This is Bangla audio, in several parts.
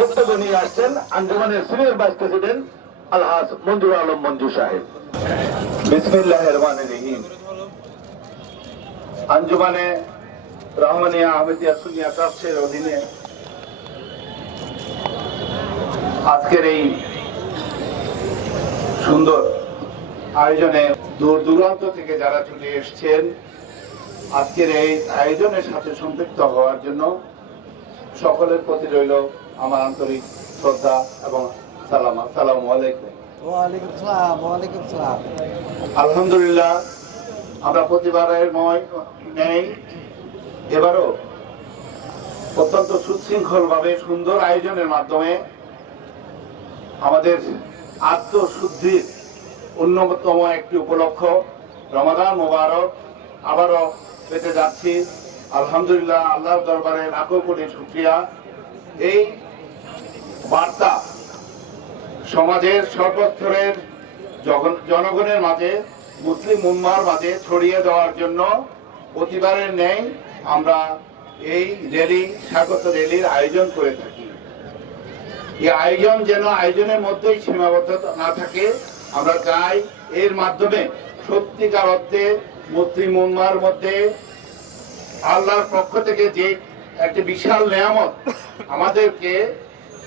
বক্তব্য নিয়ে আসছেন সিনিয়র ভাইস প্রেসিডেন্ট আলহাজ মঞ্জুর আলম মঞ্জু সাহেব। বিসমিল্লাহ আঞ্জুমানে রহমানিয়া আহমেদিয়া সুনিয়া ট্রাস্টের অধীনে আজকের এই সুন্দর আয়োজনে দূর দূরান্ত থেকে যারা চলে এসছেন, আজকের এই আয়োজনের সাথে সম্পৃক্ত হওয়ার জন্য সকলের প্রতি রইল আমার আন্তরিক শ্রদ্ধা এবং সালাম আসসালামু আলাইকুম। আলহামদুলিল্লাহ আমরা প্রতিবারের নেই। এবারও অত্যন্ত সুশৃঙ্খল ভাবে সুন্দর আয়োজনের মাধ্যমে আমাদের আত্মশুদ্ধির অন্যতম একটি উপলক্ষ রমাদান মোবারক আবারও পেতে যাচ্ছি। আলহামদুলিল্লাহ আল্লাহর দরবারে লাখো কোটি শুক্রিয়া। এই বার্তা। সমাজের সর্বস্তরের জনগণের মাঝে, মুসলিম উম্মার মাঝে ছড়িয়ে দেওয়ার জন্য প্রতিবারের ন্যায় আমরা এই র্যালি, স্বাগত র্যালির আয়োজন করে থাকি। এই আয়োজন যেন আয়োজনের মধ্যেই সীমাবদ্ধ না থাকে, আমরা চাই এর মাধ্যমে সত্যিকার অর্থে মুসলিম উম্মার মধ্যে আল্লাহর পক্ষ থেকে যে একটি বিশাল নিয়ামত আমাদেরকে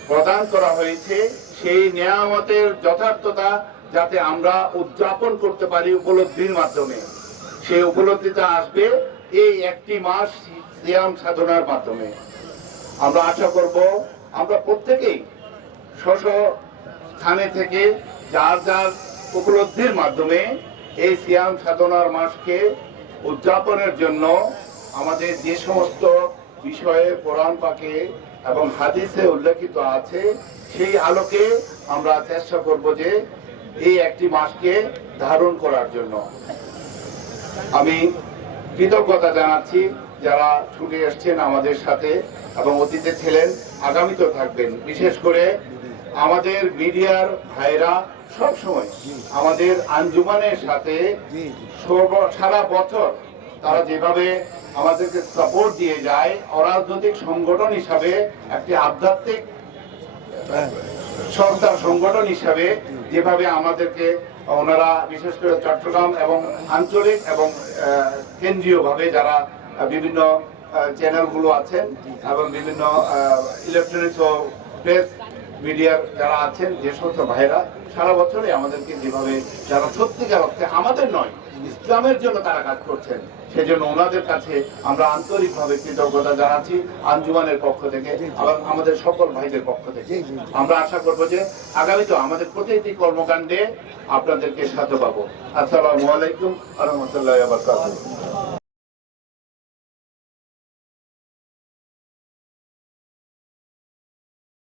প্রদান করা হয়েছে, সেই নিয়ামতের যথার্থতা যাতে আমরা উদযাপন করতে পারি উপলব্ধির মাধ্যমে। সেই উপলব্ধিটা আসবে এই একটি মাস সিয়াম সাধনার মাধ্যমে। আমরা আশা করব, আমরা প্রত্যেকেই স্ব স্থানে থেকে যার যার উপলব্ধির মাধ্যমে এই সিয়াম সাধনার মাসকে উদযাপনের জন্য আমাদের যে সমস্ত বিষয়ে কোরআন পাকে এবং হাদিসে উল্লেখিত আছে, সেই আলোকে আমরা চেষ্টা করব যে এই একটি মাসকে ধারণ করার জন্য। আমি কৃতজ্ঞতা জানাচ্ছি যারা ছুটে এসছেন আমাদের সাথে এবং অতীতে ছিলেন, আগামীতেও থাকবেন। বিশেষ করে আমাদের মিডিয়ার ভাইরা সবসময় আমাদের আঞ্জুমানের সাথে সারা বছর তারা যেভাবে আমাদেরকে সাপোর্ট দিয়ে যায় অরাজনৈতিক সংগঠন হিসাবে একটি আধ্যাত্মিক হ্যাঁ। সরকার সংগঠন হিসাবে যেভাবে আমাদেরকে ওনারা বিশেষ করে চট্টগ্রাম এবং আঞ্চলিক এবং কেন্দ্রীয় ভাবে যারা বিভিন্ন চ্যানেলগুলো আছেন এবং বিভিন্ন ইলেকট্রনিক্স ও প্রেস মিডিয়ার যারা আছেন, যে সমস্ত ভাইরা সারা বছরে আমাদেরকে যেভাবে যারা সত্যিকার অর্থে আমাদের নয়, ইসলামের জন্য তারা কাজ করছেন, সেজন্য ওনাদের কাছে আমরা আন্তরিকভাবে কৃতজ্ঞতা জানাচ্ছি আঞ্জুমানের পক্ষ থেকে এবং আমাদের সকল ভাইদের পক্ষ থেকে। আমরা আশা করব যে আগামী তো আমাদের প্রতিটি কর্মকাণ্ডে আপনাদেরকে সাথে পাবো আসসালামু আলাইকুম আহমতুল্লাহ